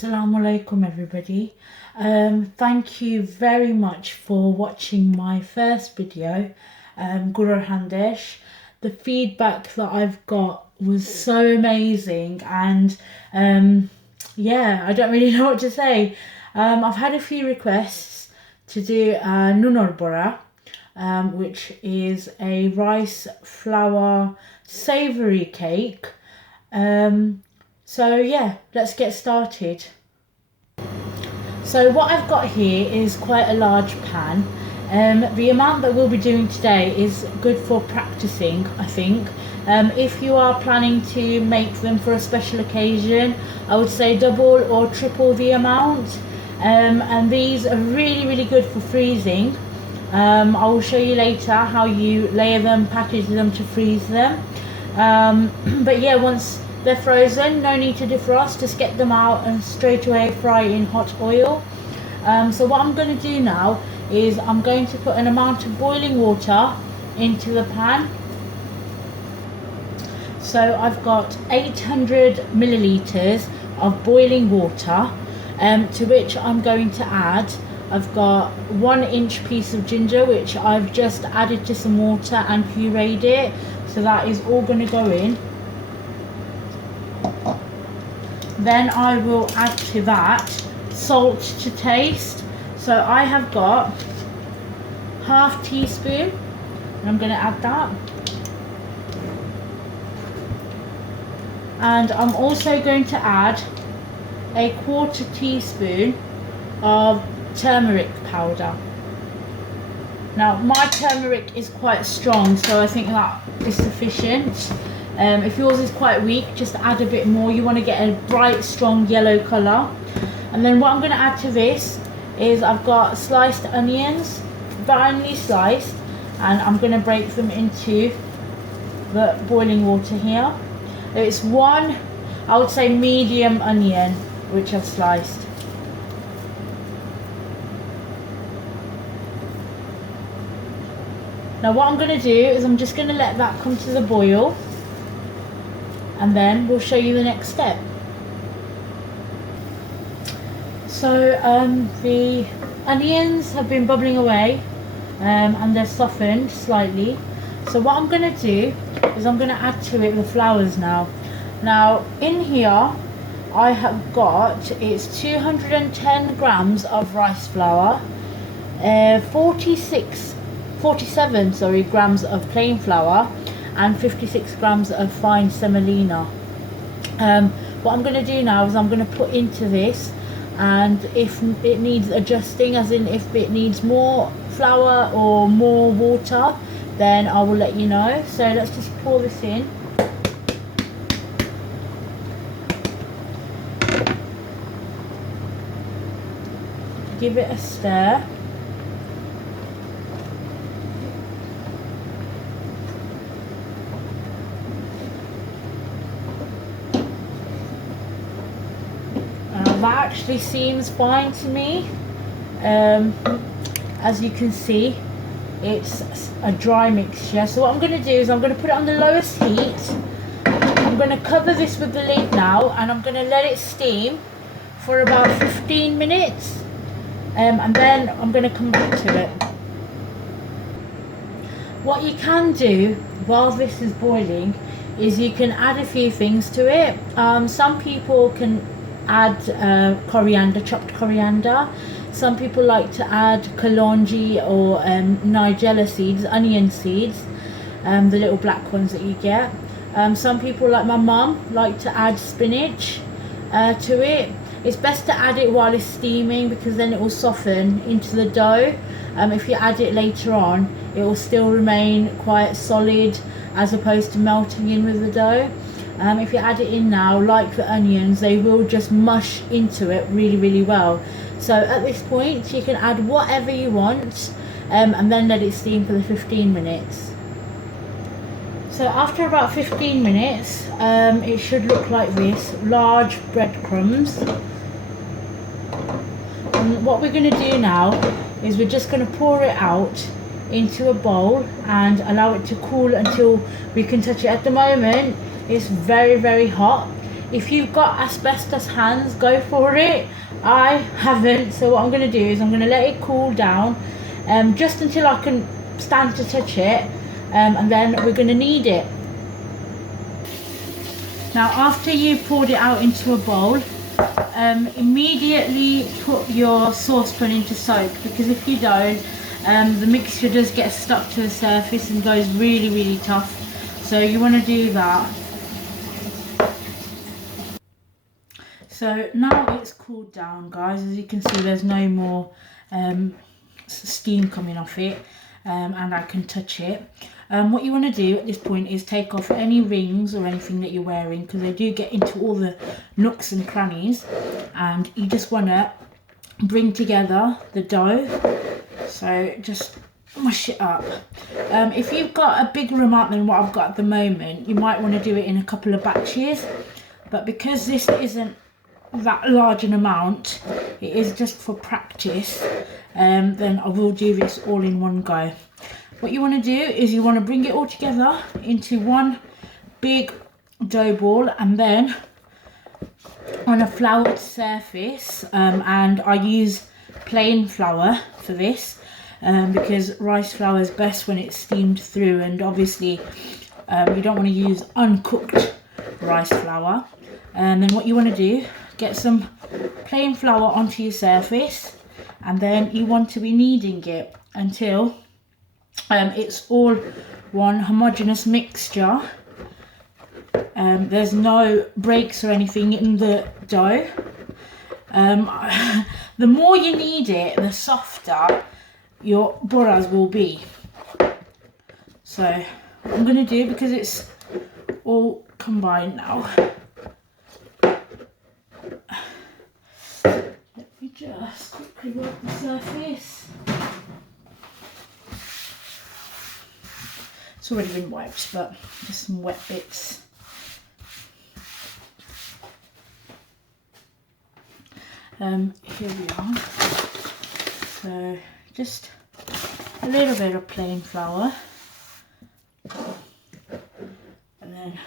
Assalamu alaikum everybody. Thank you very much for watching my first video, Gurur Handesh. The feedback that I've got was so amazing, and yeah, I don't really know what to say. I've had a few requests to do Nunor Bora, which is a rice flour savoury cake. So yeah, let's get started. So what I've got here is quite a large pan. The amount that we'll be doing today is good for practicing, I think. If you are planning to make them for a special occasion, I would say double or triple the amount. And these are really good for freezing. I will show you later how you layer them, package them to freeze them. But yeah, once they're frozen, no need to defrost, just get them out and straight away fry in hot oil. So what I'm going to do now is I'm going to put an amount of boiling water into the pan. So I've got 800 milliliters of boiling water, to which I'm going to add, I've got 1-inch piece of ginger, which I've just added to some water and pureed it. So that is all going to go in. Then I will add to that salt to taste. So I have got ½ teaspoon, and I'm going to add that. And I'm also going to add a ¼ teaspoon of turmeric powder. Now my turmeric is quite strong, so I think that is sufficient. If yours is quite weak, just add a bit more. You want to get a bright, strong yellow colour. And then what I'm going to add to this is I've got sliced onions, finely sliced, and I'm going to break them into the boiling water here. It's one, I would say, medium onion, which I've sliced. Now what I'm going to do is I'm just going to let that come to the boil, and then we'll show you the next step. So the onions have been bubbling away, and they're softened slightly. So what I'm going to do is I'm going to add to it the flours now. Now in here I have got, it's 210 grams of rice flour, 47 grams of plain flour, and 56 grams of fine semolina. What I'm going to do now is I'm going to put into this, and if it needs adjusting, as in if it needs more flour or more water, then I will let you know. So let's just pour this in. Give it a stir. That actually seems fine to me. As you can see, it's a dry mixture. So what I'm going to do is I'm going to put it on the lowest heat. I'm going to cover this with the lid now, and I'm going to let it steam for about 15 minutes, and then I'm going to come back to it. What you can do while this is boiling is you can add a few things to it. Some people can add coriander, chopped coriander. Some people like to add kalonji or nigella seeds, onion seeds, the little black ones that you get. Some people, like my mum, like to add spinach to it. It's best to add it while it's steaming, because then it will soften into the dough. If you add it later on, it will still remain quite solid as opposed to melting in with the dough. If you add it in now, like the onions, they will just mush into it really well. So at this point you can add whatever you want, and then let it steam for the 15 minutes. So after about 15 minutes, it should look like this, large breadcrumbs. And what we're going to do now is we're just going to pour it out into a bowl and allow it to cool until we can touch it. At the moment it's very hot. If you've got asbestos hands, go for it. I haven't, so what I'm going to do is I'm going to let it cool down just until I can stand to touch it, and then we're going to knead it. Now after you've poured it out into a bowl, immediately put your saucepan into soak, because if you don't, the mixture does get stuck to the surface and goes really tough, so you want to do that. So now it's cooled down, guys. As you can see, there's no more steam coming off it, and I can touch it. What you want to do at this point is take off any rings or anything that you're wearing, because they do get into all the nooks and crannies, and you just want to bring together the dough. So just mush it up. If you've got a bigger amount than what I've got at the moment, you might want to do it in a couple of batches, but because this isn't that large an amount, it is just for practice, then I will do this all in one go. What you want to do is you want to bring it all together into one big dough ball, and then on a floured surface, and I use plain flour for this, because rice flour is best when it's steamed through, and obviously you don't want to use uncooked rice flour. And then what you want to do, get some plain flour onto your surface, and then you want to be kneading it until it's all one homogeneous mixture. There's no breaks or anything in the dough. The more you knead it, the softer your boras will be. So what I'm going to do, because it's all combined now, let me just quickly work the surface. It's already been wiped, but just some wet bits. Here we are. So just a little bit of plain flour, and then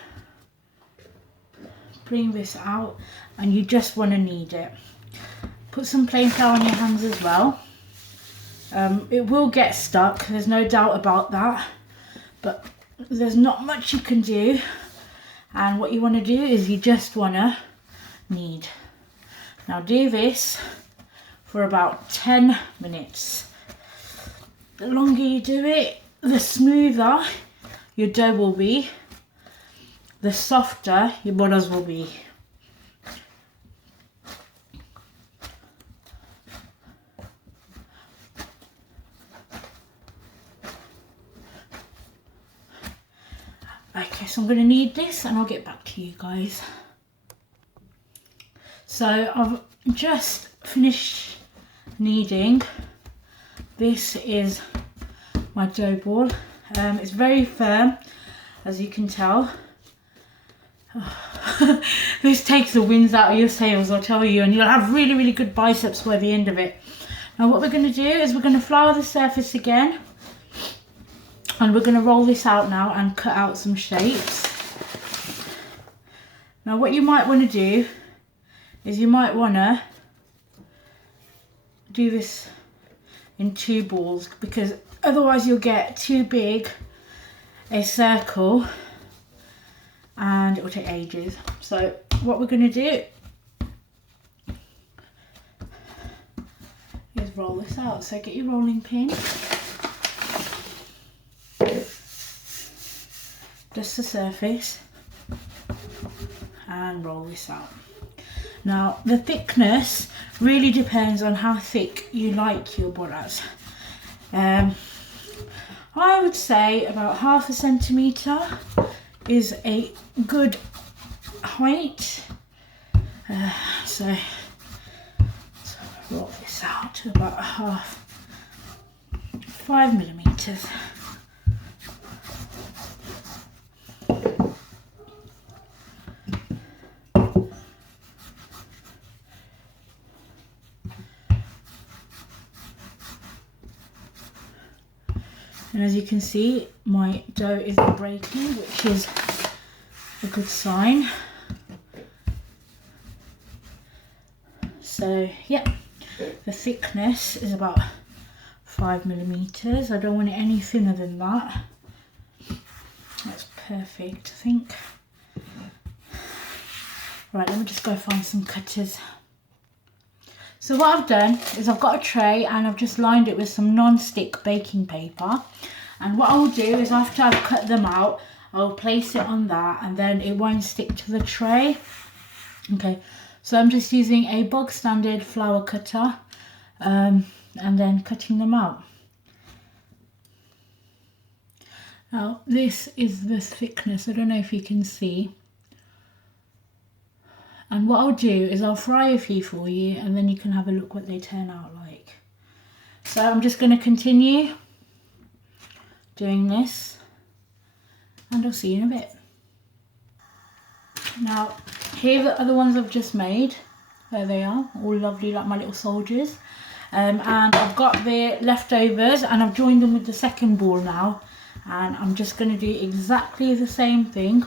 bring this out, and you just want to knead it. Put some plain flour on your hands as well. It will get stuck, there's no doubt about that, but there's not much you can do. And what you want to do is you just want to knead. Now do this for about 10 minutes. The longer you do it, the smoother your dough will be, the softer your boras will be. Okay, so I'm going to knead this and I'll get back to you guys. So I've just finished kneading. This is my dough ball. It's very firm, as you can tell. This takes the winds out of your sails, I'll tell you, and you'll have really good biceps by the end of it. Now what we're going to do is we're going to flour the surface again, and we're going to roll this out now and cut out some shapes. Now what you might want to do is you might want to do this in two balls, because otherwise you'll get too big a circle and it will take ages. So what we're going to do is roll this out. So get your rolling pin, dust the surface, and roll this out. Now the thickness really depends on how thick you like your boras. I would say about 1/2 centimetre is a good height. So let's roll this out to about 5 millimetres. And as you can see, my dough isn't breaking, which is a good sign. So yeah, the thickness is about 5mm. I don't want it any thinner than that. That's perfect, I think. Right, let me just go find some cutters. So what I've done is I've got a tray and I've just lined it with some non-stick baking paper. And what I'll do is after I've cut them out, I'll place it on that and then it won't stick to the tray. Okay, so I'm just using a bog standard flower cutter and then cutting them out. Now this is the thickness, I don't know if you can see. And what I'll do is I'll fry a few for you and then you can have a look what they turn out like. So I'm just going to continue doing this and I'll see you in a bit. Now here are the ones I've just made. There they are, all lovely like my little soldiers. And I've got the leftovers and I've joined them with the second ball now. And I'm just going to do exactly the same thing.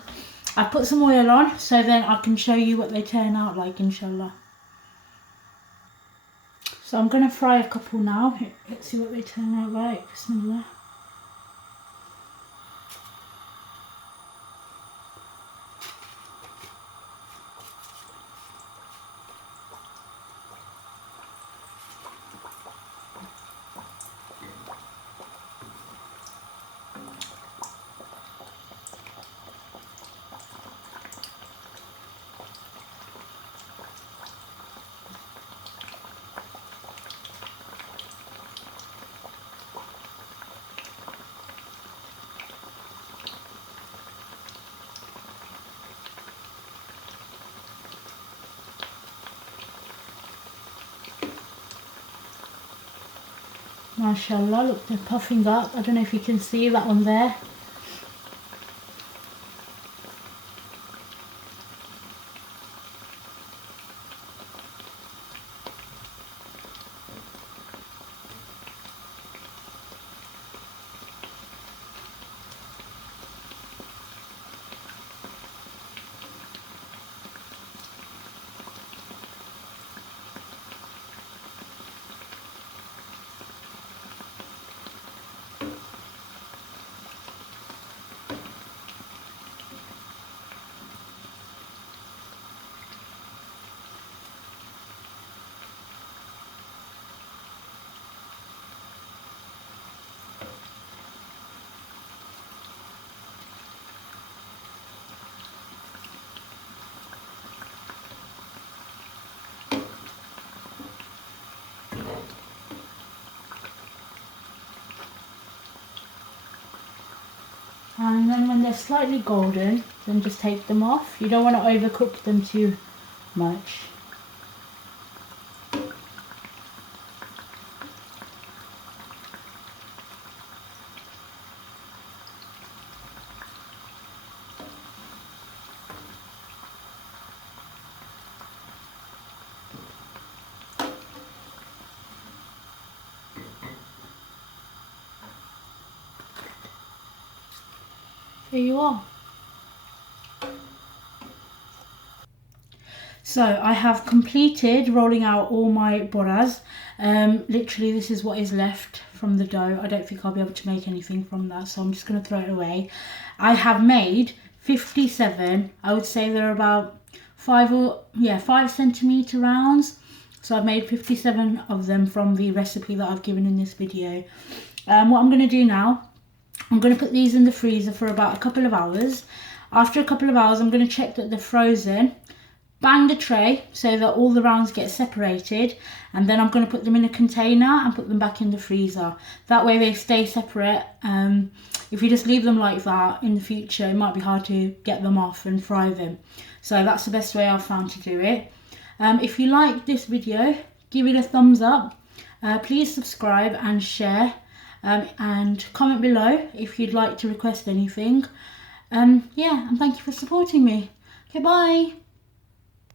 I put some oil on so then I can show you what they turn out like, inshallah. So I'm going to fry a couple now. Let's see what they turn out like. Bismillah. MashaAllah, look, they're puffing up. I don't know if you can see that one there. And then when they're slightly golden, then just take them off. You don't want to overcook them too much. There you are. So I have completed rolling out all my boras. Literally this is what is left from the dough. I don't think I'll be able to make anything from that, so I'm just going to throw it away. I have made 57. I would say they're about 5 centimeter rounds. So I've made 57 of them from the recipe that I've given in this video. What I'm going to do now, I'm going to put these in the freezer for about a couple of hours. After a couple of hours, I'm going to check that they're frozen. Bang the tray so that all the rounds get separated, and then I'm going to put them in a container and put them back in the freezer. That way they stay separate. If you just leave them like that in the future, it might be hard to get them off and fry them. So that's the best way I've found to do it. If you like this video, give it a thumbs up. Please subscribe and share. And comment below if you'd like to request anything. Yeah, and thank you for supporting me. Okay, bye.